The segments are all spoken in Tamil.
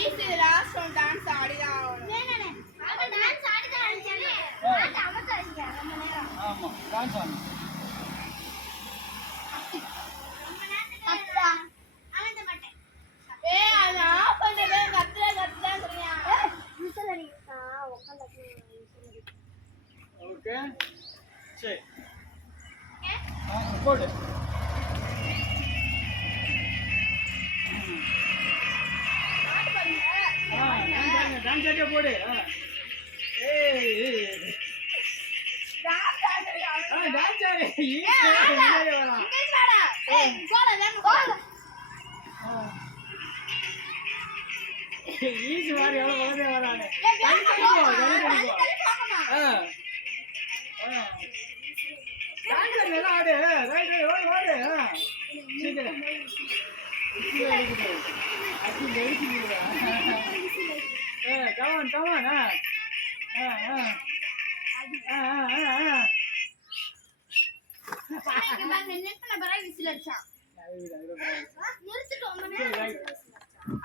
ஈஸி லாஸ்ட் ஒன் டான்ஸ் ஆடிதான் ஆகணும். ஆமா டான்ஸ் ஆடிதான் ஆடிச்சானே. நான் அமத்தாதீங்க ரொம்ப நேரம். ஆமா டான்ஸ் ஆடு. கத்தா. அனந்த மாட்டேன். ஏய் அது ஆஃப் பண்ணிட்டு கத்துறேன் சொல்றியா? விசில் அடிச்சா உட்கார்ந்து விசில் அடிச்சு. ஓகே சரி போடு. டான்ஸ் ஆடியா போடு. ஏய் டான்ஸ் ஆடு. இங்க வாடா. ஏய் கோல வேணும் கோல. ஈஸி மாதிரி எவ்வளோ வளர்ந்தே வரானே. டான்ஸ் ஆடு. ரைட் ஓடு. சீக்கிரம் கமான் விசில் அடிச்சான்.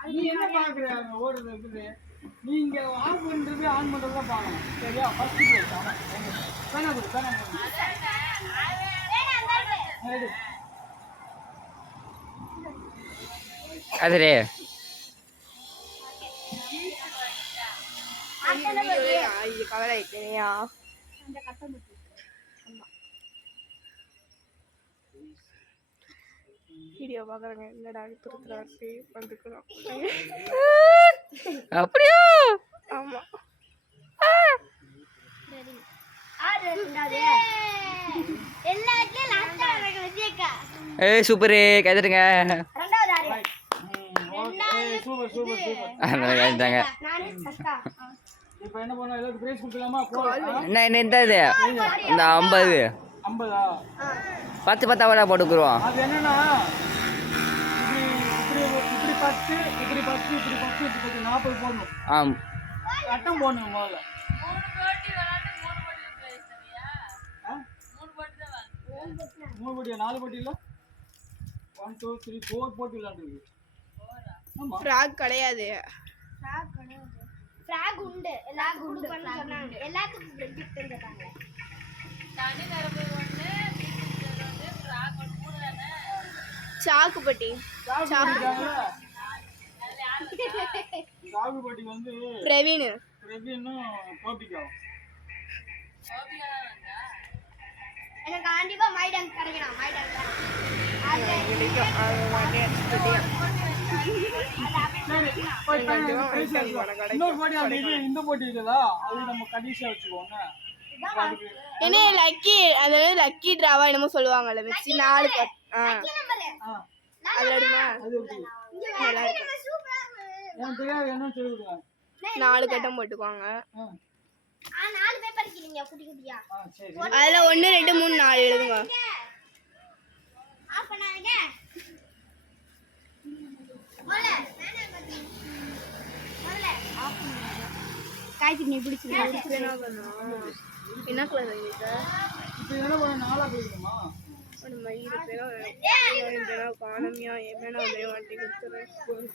நீ என்ன பாக்குற ஓடுறது இருக்குது. நீங்க ஆஃப் பண்றது ஆன் பண்றத பாக்கணும். சரியா? First place. ஆமா பேனா கொடு. அதரே ஐயோ கவலை ஆயிட்டேனியா. அந்த கட்டமுட்டி. வீடியோ பாக்குறேங்க என்னடா திருத்துறாரு வந்துக்கலாம். அப்படியா? ஆமா எல்லாத்துலயும் லாஸ்டா எனக்கு விஜயக்கா. ஏய் சூப்பரே கைதட்டுங்க. ரெண்டாவது ஆறு. சூப்பர். கைதாங்க. நானே ஃபர்ஸ்டா. இப்போ என்ன பண்ணா எல்லாரும் பிரைஸ் கொடுக்கலாமா? என்ன இந்த இது இந்த 50 50ஆ? 10 அவளா போட்டுக்குறோம். அது என்னன்னா இப்படி 10 இப்படி 40 போடணும். ஆம் கட்டம் போடணும் முதல்ல. 3 போட்டி 4 போட்டி இல்ல 1 2 3 4 போட்டி விளையாண்டுருக்கு. ஆமா ஃப்ராக் கிடையாது. ஃபிராக் உண்டு. எல்லாரும் குடு பண்ண சொன்னாங்க. எல்லாத்துக்கும் கிஃப்ட் தந்தாங்க. சாக்குப்பட்டி சாகுபட்டி வந்து பிரவீன் கோபிக்காவும். எனக்கு கண்டிப்பா மைடன் கிடைக்கணும். மைடன் இந்த போட்டி இருக்குதா? அது நம்ம கடைசியா வச்சுக்கோங்க. என்ன லக்கி அதாவது லக்கி டிராவா என்னமோ சொல்லுவாங்கல்ல வச்சு 4 4 கட்டம் போட்டுக்குவாங்க. 4 பேப்பர் கிளிங்க குட்டி குட்டியா. அதுல 1 2 3 4 எழுதுங்க. ஆஃப் பண்ணாங்க. மொல்ல நானே பத்தி. மொல்ல ஆஃப் பண்ணாங்க. காய்ச்சி நீ பிடிச்சிருக்க. என்ன கலர் இருக்கு? இப்போ என்ன பண்ண 4ஆ போயிடுமா? ஒரு மயிறு பேரா காணமியா ஏனா அதே வாட்டி கொடுத்துறேன்.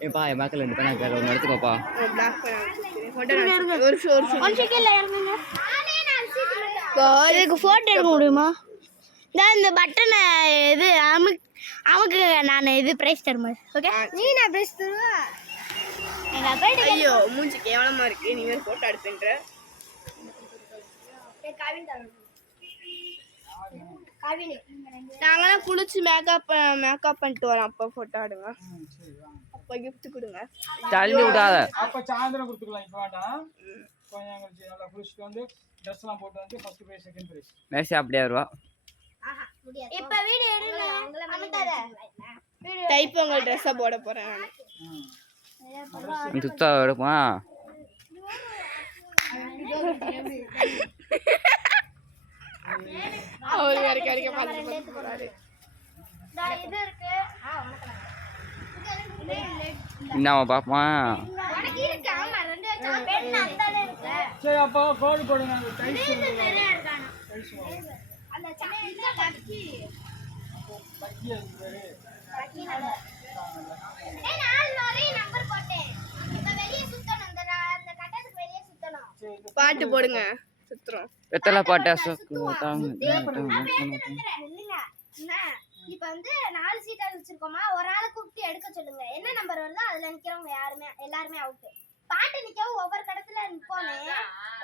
ஏப்பா என் பேக்ல 2 பேனா பேர் ஒன்னு எடுத்துக்கோப்பா. பிளாக் பண்ண போட்டோ ஒரு செகண்ட்ல இறங்குங்க. நானே நான் சீக்கிரம் இதுக்கு போட்டோ எடுக்க முடியுமா? இந்த பட்டனை இது அமுக்கு நான் இது பிரைஸ் தருமா? ஓகே நீ நான் பிரைஸ் தருவா. எங்க அப்பா ஐயோ மூஞ்சி கேவலமா இருக்கு. நீ வேற போட்டோ எடுப்பேன்ற. காவின் தரணும். காவினி நாங்கலாம் குளிச்சு மேக்கப் பண்ணிட்டு வரோம். அப்ப போட்டோ எடுங்க. அப்ப gift கொடுங்க. தள்ளி விடாத. அப்ப சாயந்தரம் கொடுத்துக்கலாம். இப்போ வேண்டாம். கொஞ்சம் கழிச்சு நல்லா குளிச்சுட்டு வந்து ட்ரெஸ் எல்லாம் போட்டு வந்து ஃபர்ஸ்ட் பிரைஸ் செகண்ட் பிரைஸ். மேசி அப்படியே வருவா. ஆஹா முடியாது. இப்ப வீடியோ எடுங்க. அமத்தாத. டைப் உங்க Dress போட போறேன் நான். சுத்தா எடுப்பா. அவர் வேற கறிக்க பாத்து போறாரு. இது இருக்கு. வணக்கம். என்னவா பாப்பா? உனக்கு இருக்கு. ஆமா ரெண்டு பென் அந்தால இருக்கு. சரி அப்ப கோட் போடுங்க. அந்த டைஸ் நிறைய இருக்கானா. அந்த சாக்லேட் லக்கி. லக்கி அது பேரு. பாட்டு போடுங்க சுத்துறோம். வெத்தலை பாட்டு அசோக்கு இப்ப வந்து 4 சீட்டா வச்சிருக்கோமா, ஒரு ஆளை கூப்பிட்டு எடுக்க சொல்லுங்க. என்ன நம்பர் வருதோ அதுல நிக்கிறவங்க யாருமே எல்லாருமே அவுட். பாட்டு நிக்கவும் ஒவ்வொரு கடத்துல நிப்போமே,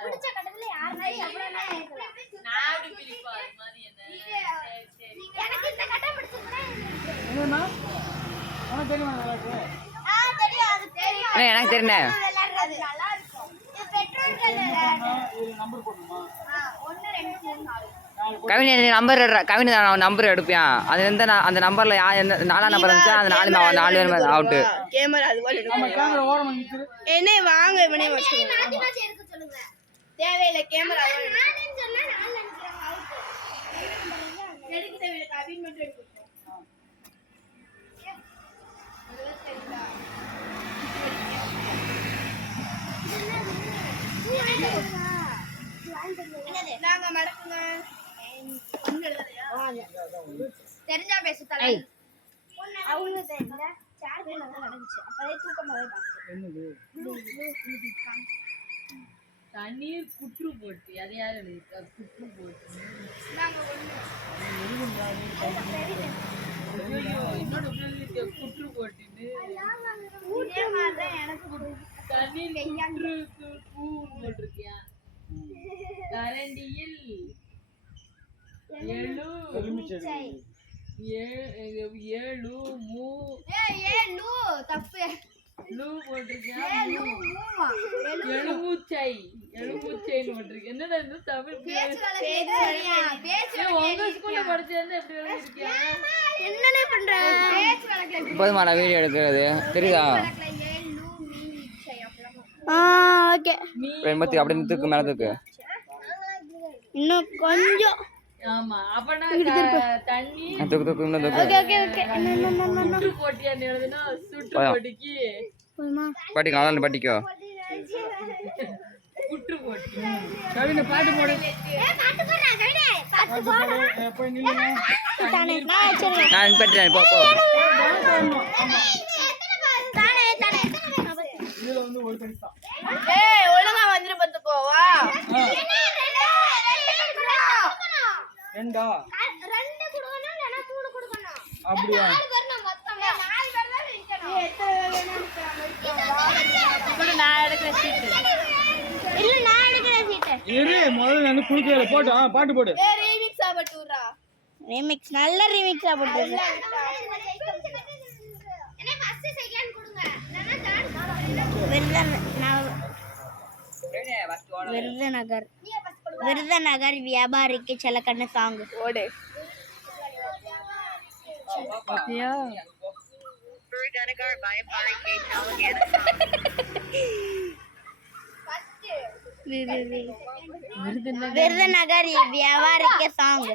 பிடிச்ச கடத்துல யாருமே எவ்வளவு நேரம் நிக்கலாம். எனக்கு இந்த கட்டம் பிடிச்சிருந்தா என்னன்னா உனக்கு தெரியுமா விளையாட்டு? தெரியும், அது தெரியும். எனக்கு தெரியல. விளையாடுறது நல்லா இருக்கும். இது பெட்ரோல் இது நம்பர் போடணுமா? 1 2 3 4. கவினி கவினி நம்பர் எடுப்பியான். அது எந்த அந்த நம்பர்ல எந்த 4ஆம் நம்பர் இருந்துச்சா அந்த 4 பேர் அவுட்டு. கேமரா அது போல நம்ம எடுங்க. கேமரா ஓரமா நிக்குது. என்ன வாங்க இவனே வச்சுக்கோங்க. மாத்தி மாத்தி எடுக்க சொல்லுங்க. தேவையில்லை கேமரா நாலுன்னு சொன்னா 4 நிக்கிறவங்க அவுட். எடுக்க தேவையில்லை கவின் மட்டும் எடுக்கணும். நாங்க மடக்குங்க. தெரிஞ்சா பேசு தலை. அவங்க தெரியல. சார் போய் நல்லா நடந்துச்சு. அப்பவே தூக்கமாவே பார்த்தேன். என்னது? தண்ணீர் குற்று போட்டு அது யாரு குற்று போட்டு என்னோட குற்று போட்டுன்னு தண்ணீர் பூ போட்டிருக்கியா கரண்டியில் ஏழு தப்பு லூ போட்டிருக்கியா எலும்பூச்சைன்னு போட்டிருக்கேன். என்னடா இது தமிழ் உங்க ஸ்கூல்ல படிச்சிருந்தா எப்படி எழுதிருக்கியா? என்னனே பண்ற? போதுமா நான் வீடியோ எடுக்கிறது தெரியுதா? ஓகே. எண்பத்தி அப்படியே தூக்கு மேலே தூக்கு. இன்னும் கொஞ்சம். ஆமா அப்பனா தண்ணி தூக்கு தூக்கு இன்னும் தூக்கு. Okay okay okay. சுற்று போட்டியான்னு எழுதுனா சுற்று போட்டிக்கு போதுமா? பாட்டிக்கோ அதான் பாட்டிக்கோ. குற்று போட்டி. கவினை பாட்டு போடு. பாட்டு போடுறா கவினே. பாட்டு போடுறா. போய் நில்லுங்க. தானே நான் வச்சிருக்கேன். நான் பட்டுறேன் போ போ. தானே தானே. இதுல வந்து ஒரு பரிசு தான். ஏய் ஒழுங்கா வந்துரு பத்துக்கோ வா. ரெண்டா? 2 குடுக்கணும் இல்லனா 3 குடுக்கணும். அப்படியா? 4 பேர் நான் மொத்தம் 4 பேர் தான் நிக்கணும். கூட நான் எடுக்கிற சீட்டு இல்ல நான் எடுக்கிற சீட். இரு முதல்ல நான் குளிக்கல போடு. பாட்டு போடு. ஏய் ரீமிக்ஸ் ஆபட்டுறா. ரீமிக்ஸ் நல்ல ரீமிக்ஸா போடு. என்ன ஃபர்ஸ்ட் செகண்ட் கொடுங்க. விருதுநகர் வியாபாரிக்கு செலக்கண்ண சாங் ஓடு. பாத்தியா? விருதுநகர் வியாபாரிக்கு சாங்.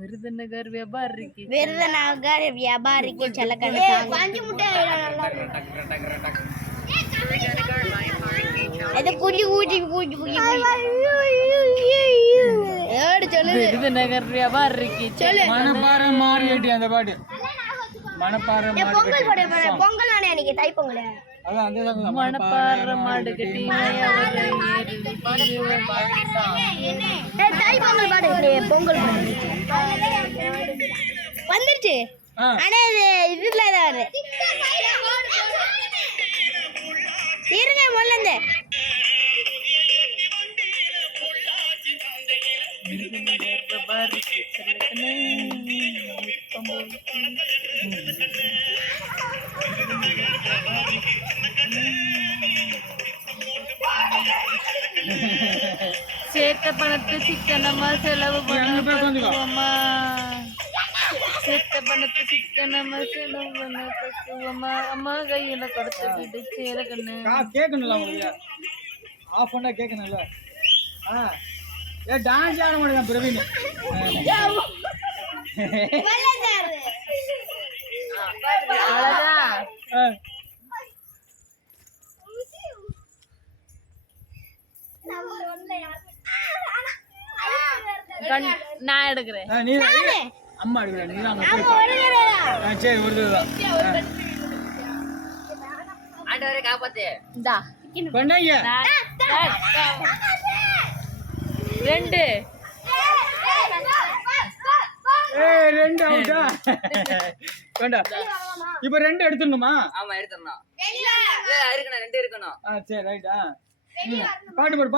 விருதுநகர் வியாபாரிக்கு விருதுநகர் வியாபாரிக்கு செலக்கண்ண சாங். பஞ்சு முட்டை நல்லா இருக்கு. அது குடி ஊட்டி ஊட்டி ஊட்டி ஏடு சொல்லு. விருதுநகர் வியாபாரிக்கு மணப்பாறை மாரியடி அந்த பாட்டு. மணப்பாறை பொங்கல் போட பொங்கல் நானே அன்னைக்கு தை பொங்கல். அதான் அந்த தான் மணப்பாறை மாடு கட்டி தை பொங்கல் பாடு. பொங்கல் வந்துருச்சு. ஆனா இது இதுல தான் வருது. இருங்க முதல்ல சேர்த்த பணத்தை சிக்கனமா செலவு பண்ணுவோமா சேர்த்த பணத்தை சிக்கனமா செலவு பண்ண பக்குவமா அம்மா கையில கொடுத்த வீடு சேர கண்ணு கேட்கணும்ல உங்களுக்கு. ஆஃப் பண்ணா கேட்கணும்ல. ஏ டான்ஸ் ஆட மாட்டேங்க பிரவீன். அவ்வளவுதான். நான் எடுக்கிறேன். நீ அம்மா எடுக்கிறேன் நீ தான் சரி ஒரு இதுதான் ஆண்டவரே காப்பாத்து. இந்தா பண்ணாங்க 2 ரெண்டு அவுட்டா வேண்டாம் இப்ப 2 எடுத்துடணுமா? ஆமா எடுத்துடணும். இருக்கணும் 2 இருக்கணும். சரி ரைட்டா பாட்டு போடு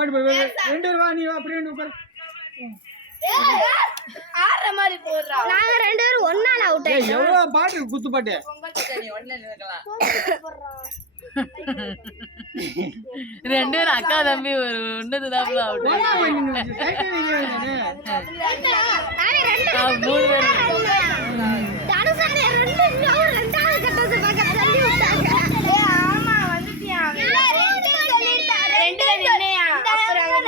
2 வா நீ வா அப்படி 2 உட்காரு ஆற மாதிரி போடுறா. நாங்க 2 பேரும் ஒண்ணால அவுட் ஏய் எவ்வளவு பாட்டு குத்து பாட்டு நீ உடனே நினைக்கலாம். 2 பேரும் அக்கா தம்பி ஒரு ஒண்ணுதான் அவுட். 3 பேர் தனுசாரி 2 இன்னும் ரெண்டாவது கட்டத்தை பக்கம் தள்ளி விட்டாங்க. ஆமா வந்துட்டியா? 2 நின்னையா? அப்புறம் அங்க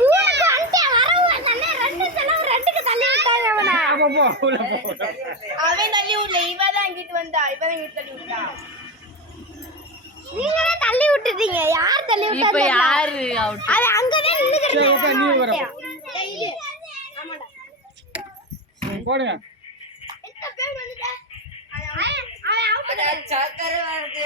மூணுக்கு அண்டே வரவு தானே 2 செலவு 2க்கு தள்ளி விட்டாங்க அவன. போ உள்ள போ அவன் தள்ளி விடல, இவதான் இங்கிட்டு வந்தா, இவதான் இங்கிட்டு தள்ளி விட்டா. நீங்களே தள்ளி விட்டுட்டீங்க. யார் தள்ளி இப்ப விட்டாங்க? யாரு அவுட்? அது அங்கதான் நின்னுக்கிட்டு சரி ஓகே நீ வர போடுங்க எத்த பேர் வந்துட்ட. அவன் அவுட். சக்கரை வருது.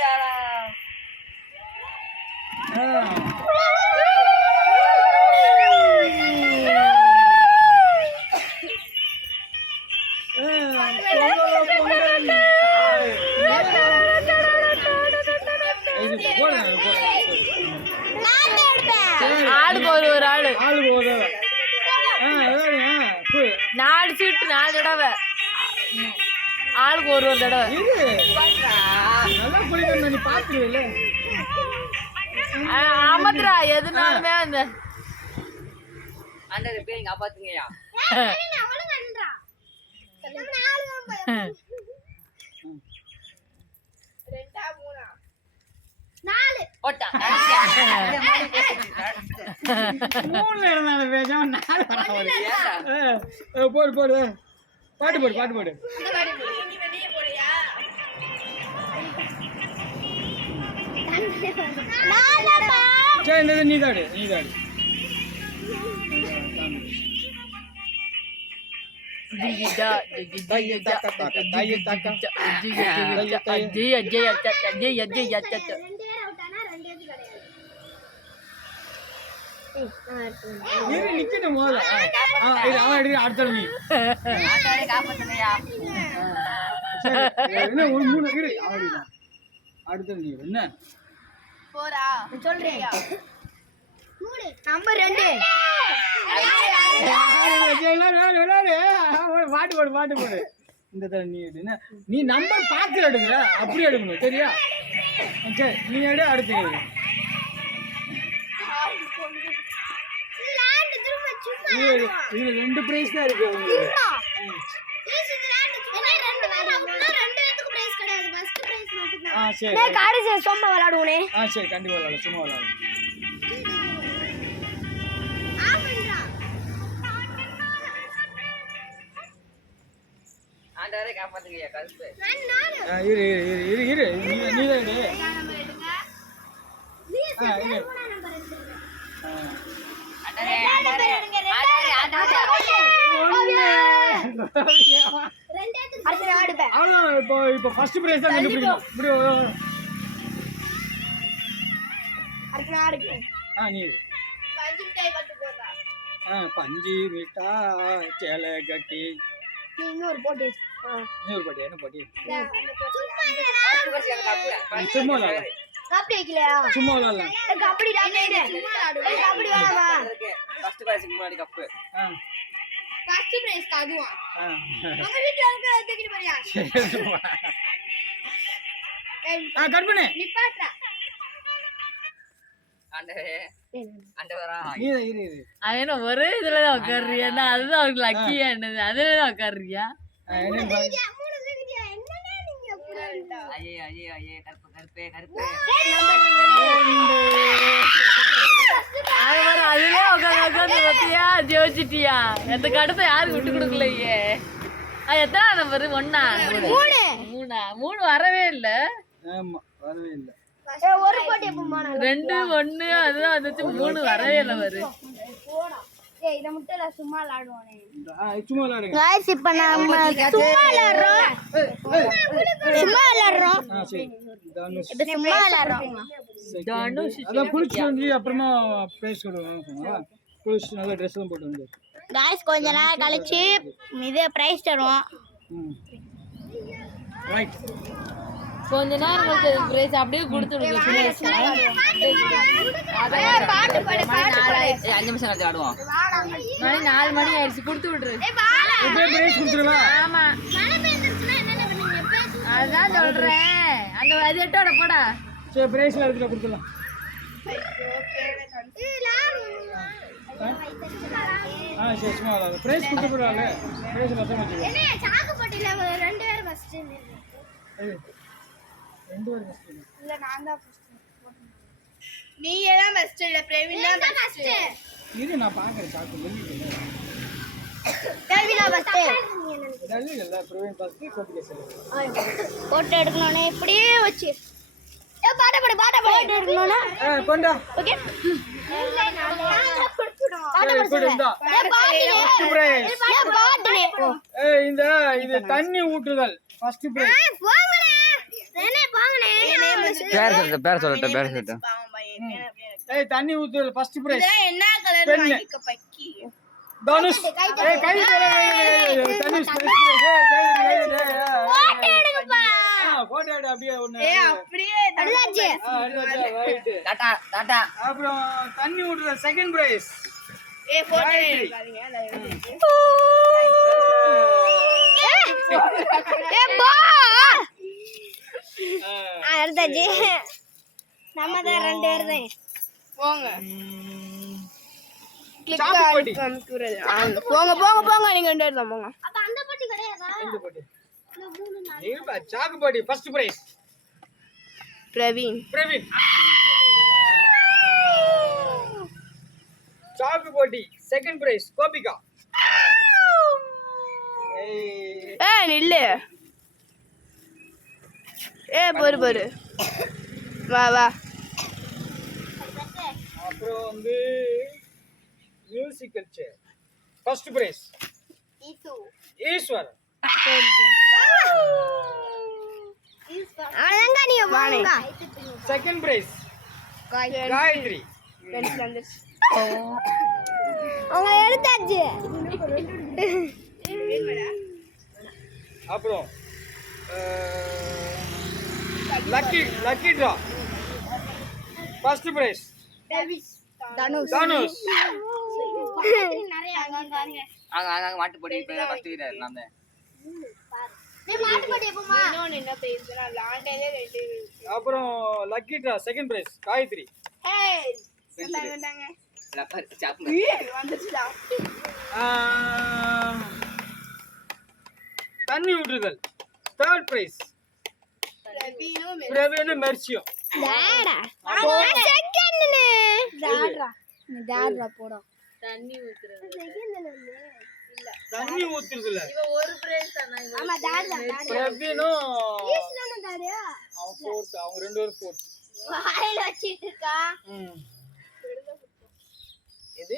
ஆளுக்கு ஒரு ஆளு. ஆளுக்கு ஒரு 4 சீட்டு 4 தடவை. ஆளுக்கு ஒரு தடவை. நல்லா குளிக்கணும் நீ பாத்துருவல ஆமாத்ரா எதுனாலுமே அந்த ஆண்டவரே பேய் காப்பாத்துங்கயா. அவளும் நன்றா. நம்ம ஆளுங்க போய் 2 3 4 போட்டா. 3 இருந்தாலும் பேசாம 4 வர போடு பாட்டு போடு வெளியே போறியா? நாலப்பா. சரி இந்த நீதாடு நிக்கணும் போது அவன் எடுத்து அடுத்த நீ ஆண்டவரே காப்பாத்துங்கயா. என்ன ஒரு 3 இரு அடுத்த நீ என்ன போறா சொல்றேன். நம்பர் 2. பாட்டு போடு இந்த தடவை நீ எடு நீ நம்பர் பார்த்து எடுங்க அப்படி எடுக்கணும் சரியா? சரி நீ எடு அடுத்து எடு. இதுல 2 பிரைஸ் தான் இருக்கு உங்களுக்கு. சரி சும்மா விளையாடுவோனே. சரி கண்டிப்பா விளையாடு சும்மா விளையாடு. ஆண்டவரே காப்பாத்துங்கயா. கருப்பு இரு நீதான் எடு. அவ்வளவுதான் இப்போ ஃபர்ஸ்ட் பிரைஸ் தான் கண்டுபிடிக்கணும். நீ பஞ்சு மிட்டாய் பட்டு போறா. பஞ்சு மிட்டாய் சேலை கட்டி இன்னொரு போட்டு இன்னொரு பாட்டி என்ன பாட்டி கப்பு. சும்மா விளையாடலாம் காப்பி வைக்கலையா? சும்மா விளையாடலாம். கபடி கபடி வேணாமா? ஃபர்ஸ்ட் பிரைஸ்க்கு முன்னாடி கப்பு. ஃபர்ஸ்ட் பிரைஸ் அதுவா? ஆ. நம்ம வீட்ல இருக்க தூக்கிட்டு போறியா? கட் பண்ணு. நிப்பாட்றா. ஆண்டவரே ஆண்டவரா. இரு அது என்ன ஒரே இதுலதான் உட்காருறியா? அதுதான் அவருக்கு லக்கியா என்னது அதுலதான் உட்காருறியா? ஐயே கருப்பு. அதுலயே உட்காந்து பத்தியா ஜெயிச்சிட்டியா? எந்த கடத்தை யாருக்கு விட்டு கொடுக்கலையே. எத்தனை நம்பர்? 1 3 வரவே இல்ல. ஆமா வரவே இல்ல. ஒரு போட்டி எப்பமா 2 1 அதுதான் வந்துச்சு. 3 வரவே இல்ல. வரு இதை மட்டும் நான் சும்மா விளையாடுவானே. சும்மா விளையாடுங்க. गाइस இப்போ நம்ம சும்மா விளையாடுறோம். சும்மா விளையாடுறோம். சரி தனுஷ் இப்போ சும்மா விளையாடுறோம். அதான் குளிச்சு வந்து அப்புறமா பிரைஸ் கொடுவாங்க. குளிச்சு நல்ல ட்ரெஸ் எல்லாம் போட்டு வந்து. गाइस கொஞ்ச நேரம் கழிச்சு இது பிரைஸ் தருவோம். ரைட். கொஞ்ச நேரம் கழிச்சு பிரைஸ் அப்படியே கொடுத்துடுங்க. பாட்டு பாடு பாட்டு. 5 நிமிஷம் கழிச்சு ஆடுவோம். மணி 4 மணி ஆயிடுச்சு, கொடுத்து விட்டுரு. இப்பவே பிரைஸ் கொடுத்துருவா. ஆமா, மழை பெய்ஞ்சிருச்சுனா என்னென்ன பண்ணுவீங்க? அதான் சொல்றேன். அந்த அது எட்டோட போடா. சரி பிரைஸ்ல எடுத்து கொடுத்துடலாம். சரி சும்மா விளையாடு. பிரைஸ் கொடுத்து போறாங்க. பிரைஸ் மொத்தம் வச்சுக்கோ. என்ன சாக்கு போட்டில ரெண்டு பேர் ஃபர்ஸ்ட். ரெண்டு பேரும் ஃபர்ஸ்ட். இல்ல நான் தான் ஃபர்ஸ்ட். நீயே தான் பெஸ்ட் இல்ல பிரவீன் தான் பெஸ்ட். இரு நான் பாக்குறேன் சாக்கு வெளியில. பிரவீனா ஃபர்ஸ்ட். வெளியில Praveen first Gopika second. Photo எடுக்கணும்னே இப்படியே வச்சு. பாட்ட பாடு பாட்ட பாடு. போட்டோ எடுக்கணும்னா கொண்டா. ஓகே. இல்ல நான் கொடுத்துறோம். பாட்ட கொண்டு இந்தா. First prize. இந்த இது தண்ணி ஊற்றுதல் ஃபர்ஸ்ட் பிரைஸ். போங்கடா. நானே போங்கனே. பேர் சொல்லட்டும். பாவம் பையன். தண்ணி ஊற்றுதல் ஃபர்ஸ்ட் பிரைஸ். என்ன கலர் வாங்கிக்க பக்கி. தனுஷ். கை தனுஷ் ஃபர்ஸ்ட் பிரைஸ். போட்டோ எடுங்கப்பா. போட்டோ எடு அப்படியே ஒண்ணு. அப்படியே அடிச்சாச்சு. ரைட். டாடா. அப்புறம் தண்ணி ஊற்றுதல் செகண்ட் பிரைஸ். போட்டோ எடுக்காதீங்க. பா. அடுத்தாச்சு. நம்ம தான் ரெண்டு பேர் தான். போங்க. சாக்கு போட்டி. போங்க போங்க போங்க நீங்க ரெண்டு பேரும் தான் போங்க. அப்ப அந்த போட்டி கிடையாதா? இந்த போட்டி. நீங்க சாக்கு போட்டி ஃபர்ஸ்ட் பிரைஸ். பிரவீன். சாக்கு போட்டி செகண்ட் பிரைஸ் கோபிகா. நில்லு. பொறு வா. அப்புறம் வந்து musical chair first prize Eswar. அங்க நீ வாங்க. Second prize Gayathri. அவங்க எடுத்தாச்சு. அப்புறம் lucky draw first prize Dhanush. நிறைய அங்க அங்க மாட்டு போடி ஃபர்ஸ்ட் வீரர் நான் தான். நீ மாட்டு போட்டி எப்பமா? இன்னொன்னு என்ன பேசுனா லாண்டேலே ரெண்டு. அப்புறம் lucky draw second prize Gayathri. வந்தாங்க. ரப்பர் சாப்பு. வந்துச்சுடா. தண்ணி ஊற்றுதல் தேர்ட் பிரைஸ் பிரவீனும் மெர்சியும். டாடா. செகண்ட்னே. டாடா போடா. தண்ணி ஊத்துறது. தண்ணி ஊத்துறதுல இவ ஒரு பிரைஸ் தானா? ஆமா டாடா. பிரவீனும் ஈஸ்வரன் டாடா. அவன் ஃபோர்த். அவங்க ரெண்டு பேரும் ஃபோர்த். வாயில வச்சிட்டு இருக்கா. இது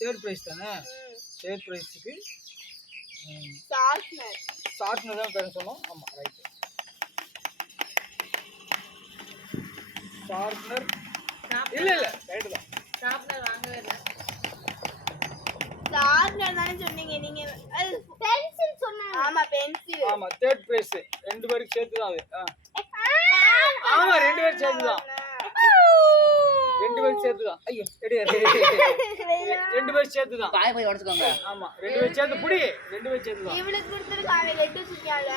தேர்ட் பிரைஸ் தானே? தேர்ட் பிரைஸ்க்கு ஷார்ட்னர் தான் பேர் சொன்னோம். ஆமா ரைட். ஷார்ட்னர் இல்ல ரைட் தான். ஷார்ப்னர் வாங்கவே இல்ல. ஷார்ப்னர் தானே சொன்னீங்க நீங்க. பென்சில் சொன்னாங்க. ஆமா பென்சில். ஆமா தேர்ட் பிரைஸ் ரெண்டு பேருக்கு சேர்த்து தான் அது. ஆமா ரெண்டு பேருக்கு சேர்த்து தான். ரெண்டு பேருக்கு சேர்த்து தான். ஐயோ ரெண்டு பேருக்கு சேர்த்து தான். பாய் போய் உடைச்சுக்கோங்க. ஆமா ரெண்டு பேருக்கு சேர்த்து புடி. ரெண்டு பேருக்கு சேர்த்து தான். இவளுக்கு கொடுத்துருக்காங்க லெட்டு சுத்தியால.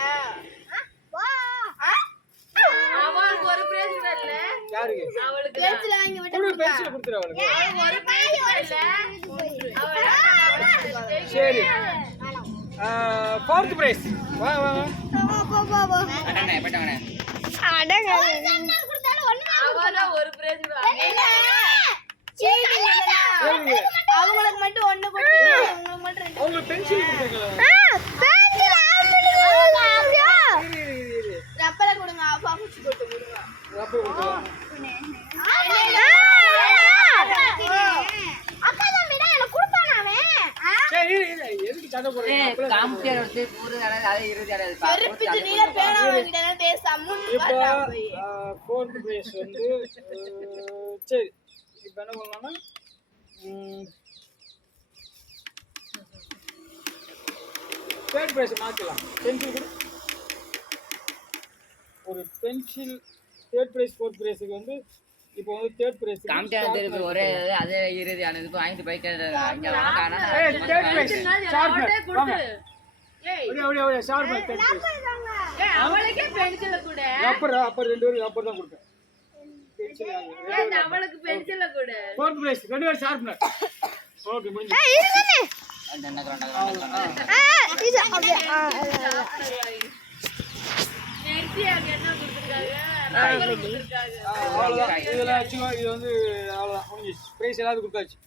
வா. அவளுக்கு ஒரு பிரைஸ் கூட இல்ல. யாருக்கு? அவளுக்கு பென்சில் வாங்கி விட்டு புடி பென்சில் கொடுத்துரு அவளுக்கு. ஒரு பிரைஸ் கூட இல்ல. சரி ஃபோர்த் பிரைஸ். வா வா போ. அண்ணே போய்ட்டாங்கண்ணே. அடங்க. அவதான் ஒரு பிரைஸ் கூட வாங்கல. சரிங்க. அவங்களுக்கு மட்டும் ஒண்ணு கொடுத்து உங்களுக்கு மட்டும் ரெண்டு. அவங்க பென்சில் கொடுத்துருக்கல. பென்சில் ஆல்ரெடி ரப்பரை கொடுங்க. அப்பா குச்சி போட்டு கொடுங்க. ரப்பர் கொடுத்துரு. அக்கா தான் மீனா எனக்கு கொடுப்பா. சண்டை போடுறீங்க. காம்படிஷன் வச்சு பூரு அதே 20 பெருப்பிட்டு நீல பேனா வாங்கிட்டேன்னா பேசாம இப்போ ஃபோர்த் பிரைஸ் வந்து சரி இப்போ என்ன பண்ணலாம்னா தேர்ட் பிரைஸ் மாற்றலாம். பென்சில் கூட ஒரு பென்சில் தேர்ட் பிரைஸ் ஃபோர்த் பிரைஸுக்கு வந்து இப்போ வந்து தேர்ட் பிரைஸ் காம்படிஷன் தெரியுது ஒரே அதே 20 ஆனதுக்கு வாங்கிட்டு போய் இங்க வாங்க. தேர்ட் பிரைஸ் ஷார்ப் அவட்டே கொடுத்து. ஏய் அப்படியே ஷார்ப் தேர்ட் பிரைஸ். ஏய், அவளுக்கே பென்சில கூட. ரப்பர் அப்பர் 2 பேரும் ரப்பர் தான் கொடுப்பேன். பென்சில் ஏய், அவளுக்கு பென்சில கூட. ஃபோர்த் பிரைஸ் 2 பேரும் ஷார்ப்னர். ஓகே முடிஞ்சு. இது அப்படியே நெக்ஸ்ட் என்ன கொடுத்திருக்காங்க? ராகல் கொடுத்திருக்காங்க. அவ்வளோதான் இதெல்லாம் வச்சுக்கோ. இது வந்து அவ்வளோதான் முடிஞ்சிச்சு. ப்ரைஸ் எல்லாத்துக்கும் கொடுத்தாச்சு.